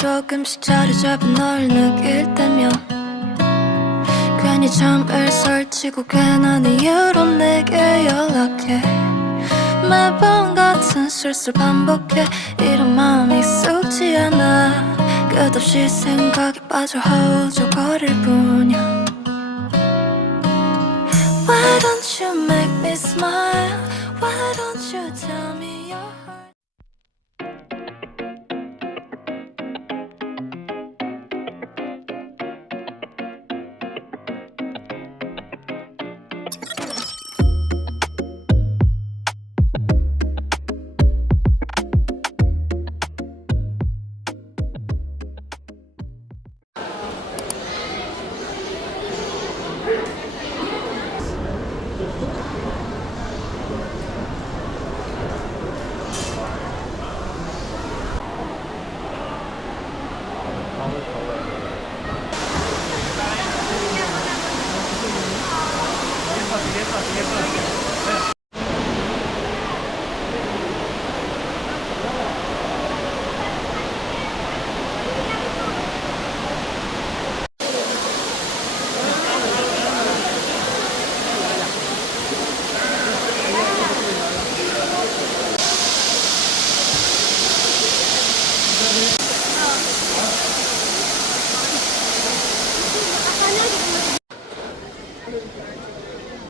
조금씩 자리 잡은 널 느낄 때면 괜히 잠을 설치고 괜한 이유로 내게 연락해. 매번 같은 실수를 반복해. 이런 마음이 쑥지 않아. 끝없이 생각에 빠져 허우적거릴 뿐이야. Why don't you make me smile? Why don't you tell me your heart?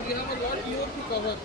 We have a lot more to cover.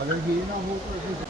अगर ये ना हो तो ऐसे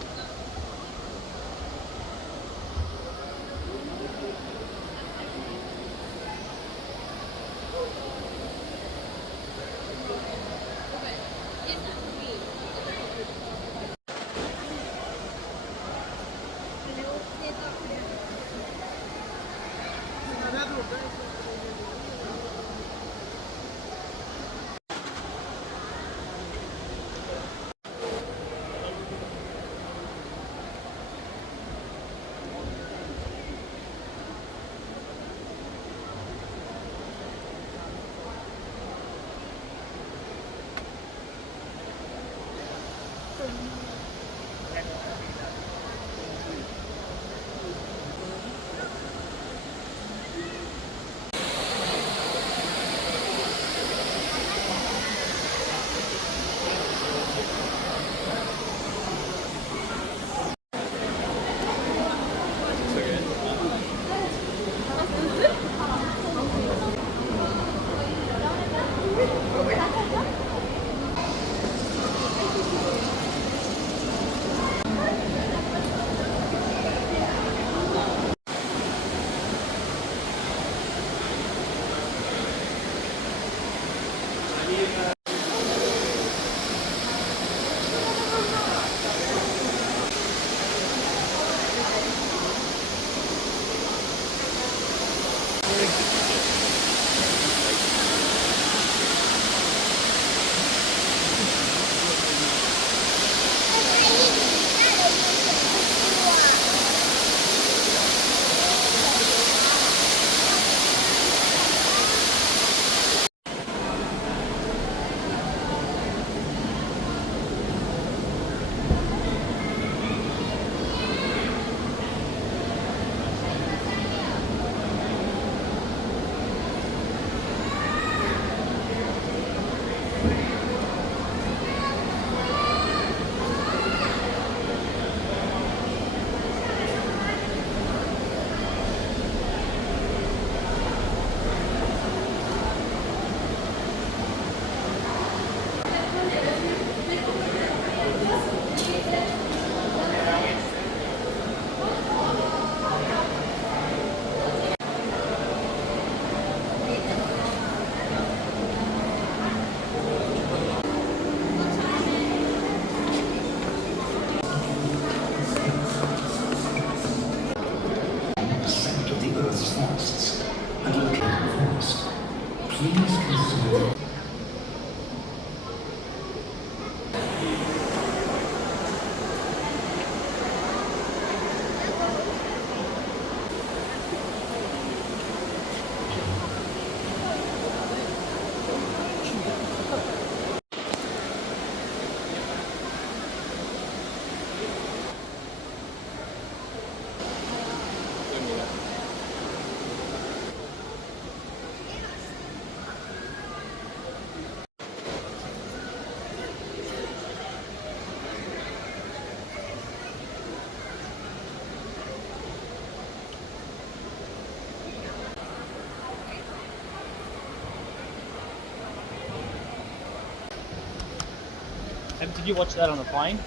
Did you watch that on the plane?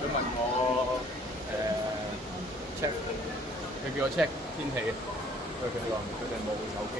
佢問我check，佢叫我 check 天氣，佢話佢哋冇手機。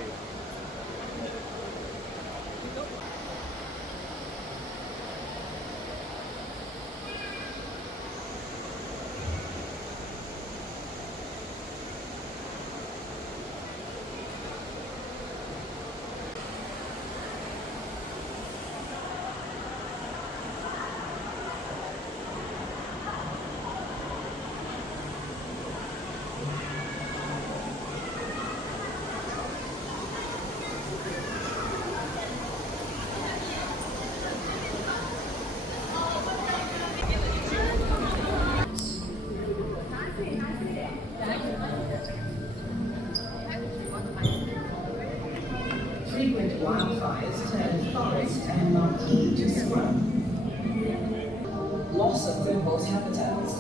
Frequent wildfires turn forest and marquee to scrub. Loss of Grimbo's habitats.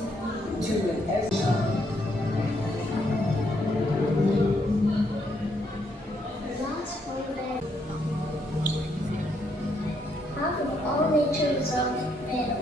To an every Last one half of all nature reserves fail.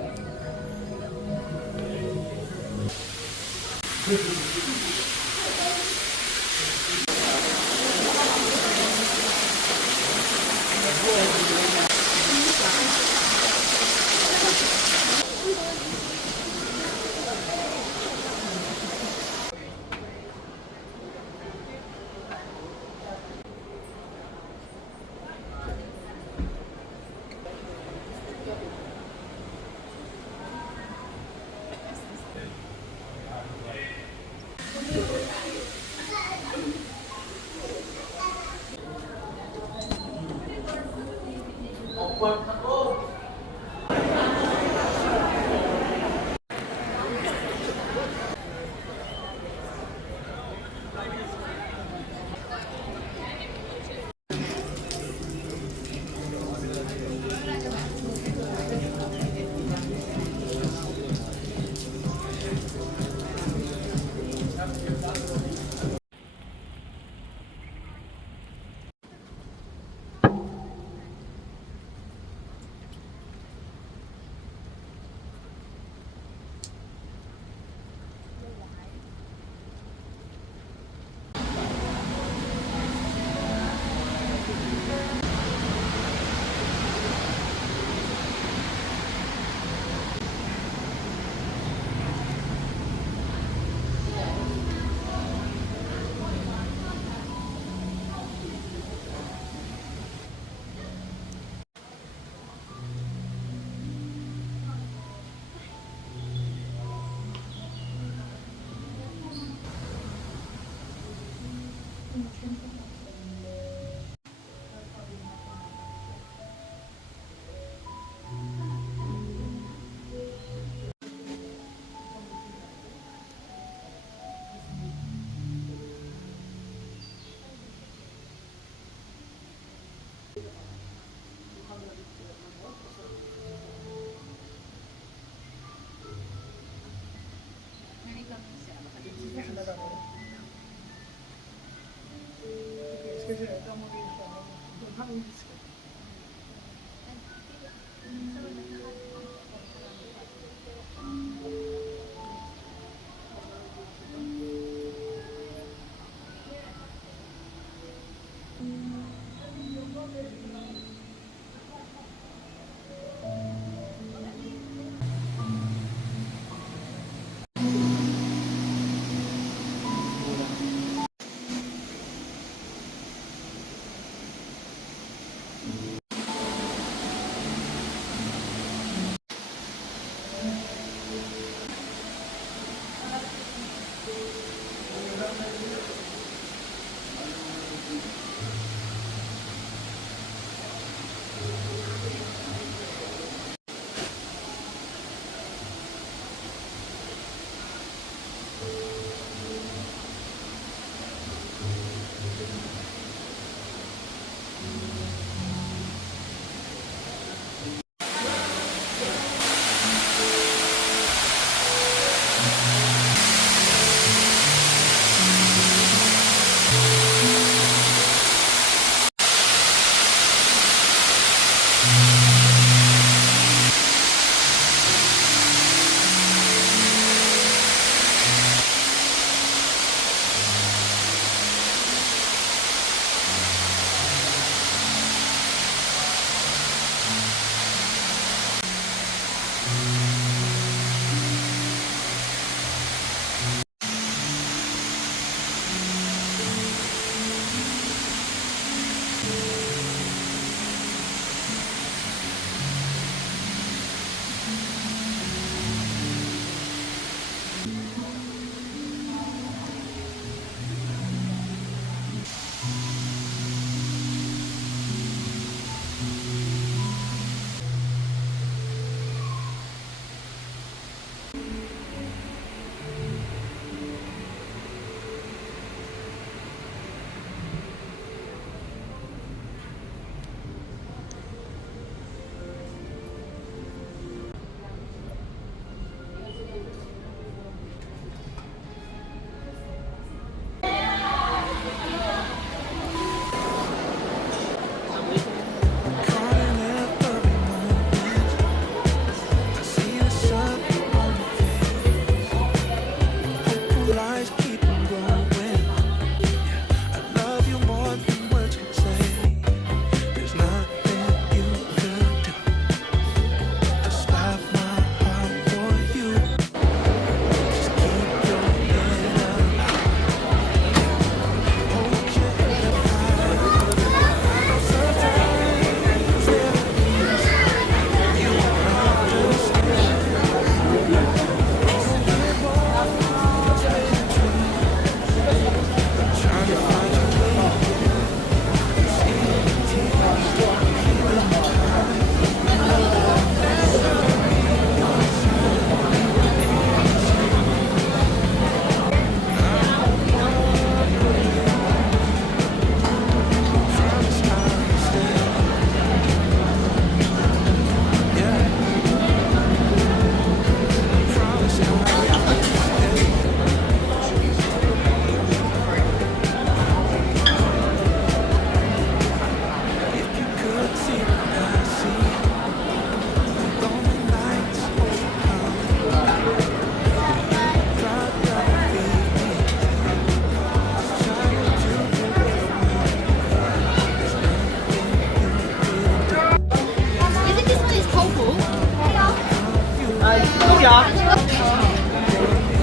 呀？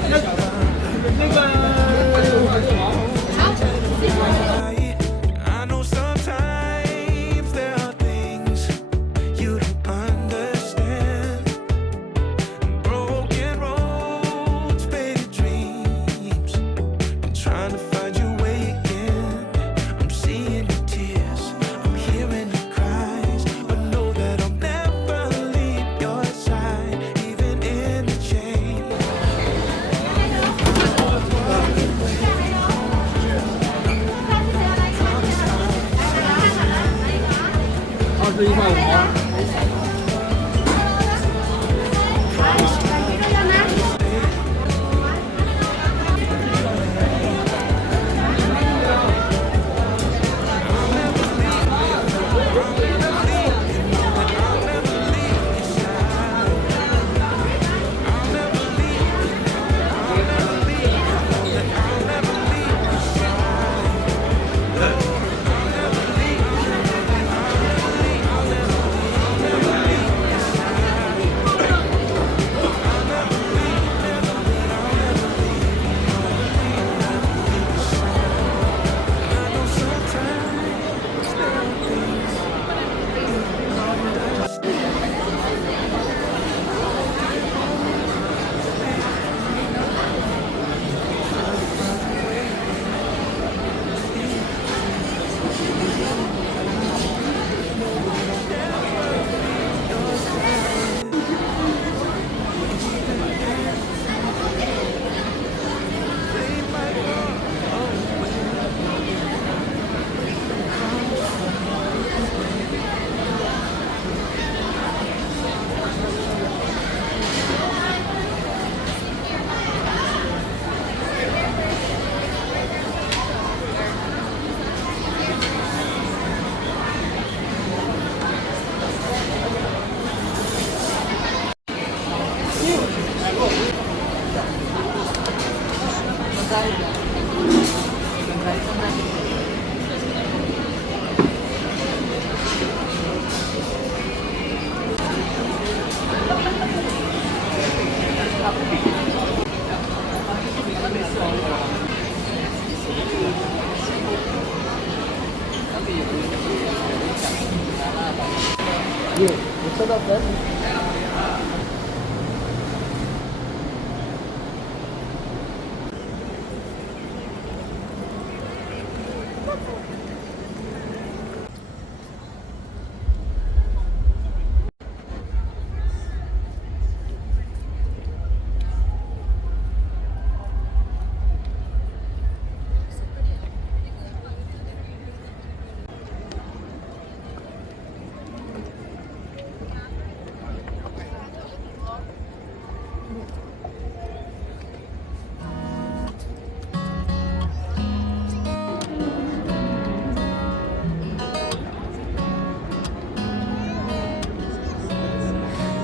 那个。 I know sometimes there are things you don't understand. Broken roads, faded dreams. I'm trying to find your way again. I'm seeing your tears, I'm hearing your cries. But know that I'll never leave your side, even in the chain.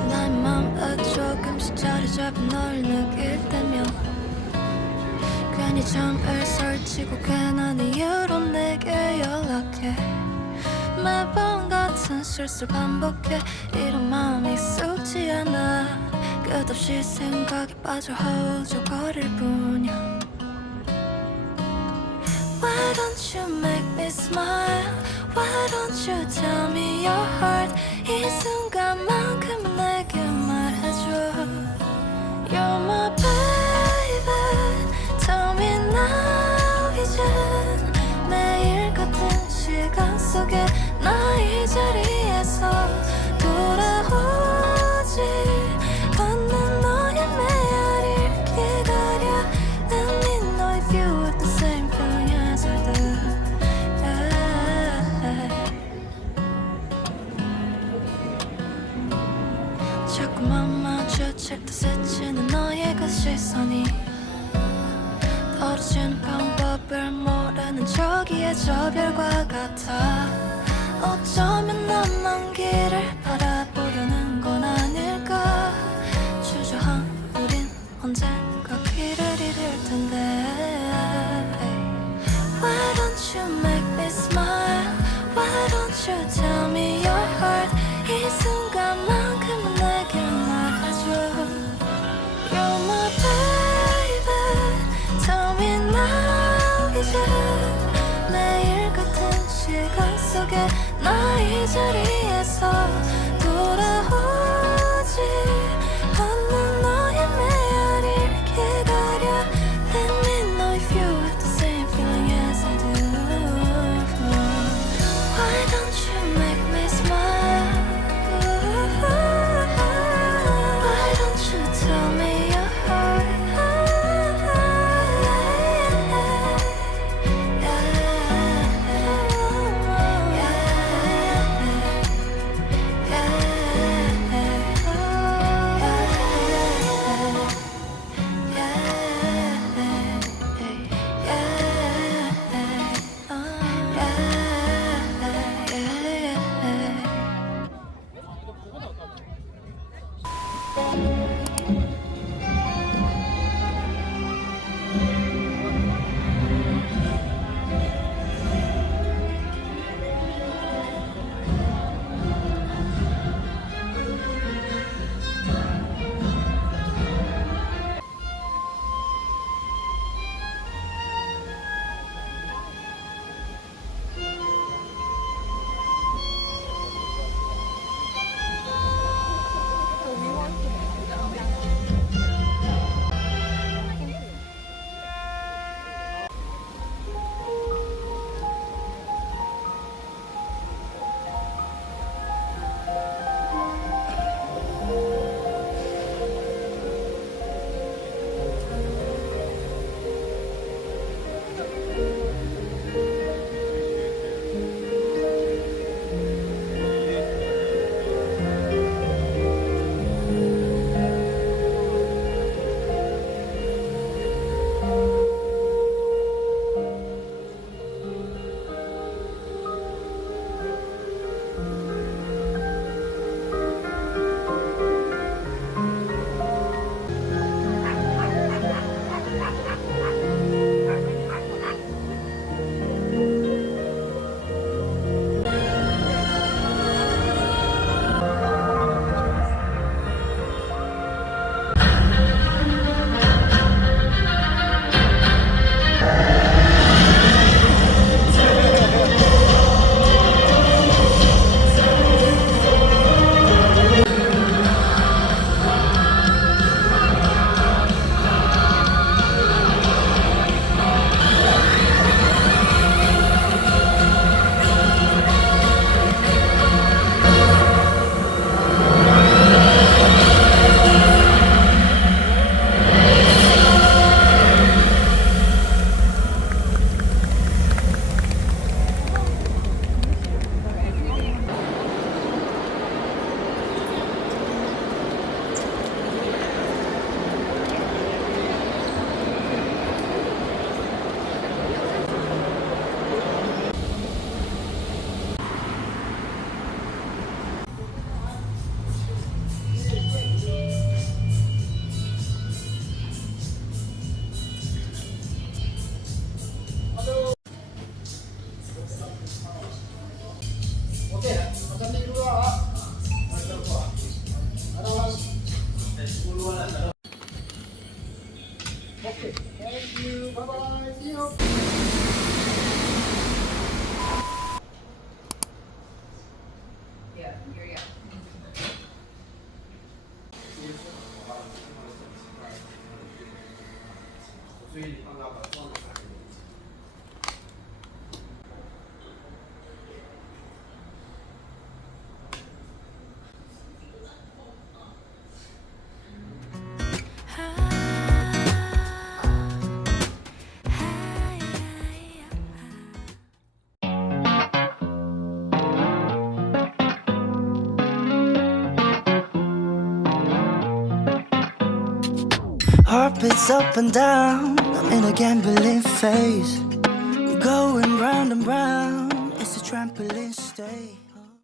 나의 맘에 조금씩 자리 잡은 널 느낄 때면 괜히 잠을 설치고 괜한 이유로 내게 연락해 매번 같은 실수를 반복해 이런 마음이 익숙지 않아 끝없이 생각에 빠져 허우적거릴 뿐이야 Why don't you make me smile? Why don't you tell me your heart? 이 순간만큼은 내게 말해줘 You're my baby Tell me now 이젠 매일 같은 시간 속에 나 이 자리에서 돌아오지 않는 너의 메아리를 기다려 Let me know if you have the same feeling as I do 자꾸만 마주칠 때 스치는 너의 그 시선이 떨어지는 방법을 모르는 저기의 저 별과 같아 어쩌면 나만 길을 바라보려는 건 아닐까 주저한 우린 언젠가 길을 잃을 텐데 Why don't you make me smile? Why don't you tell me your heart? 이 순간만큼은 내게 말해줘 Heartbeats up and down, I'm in a gambling phase. Going round and round, it's a trampoline stay.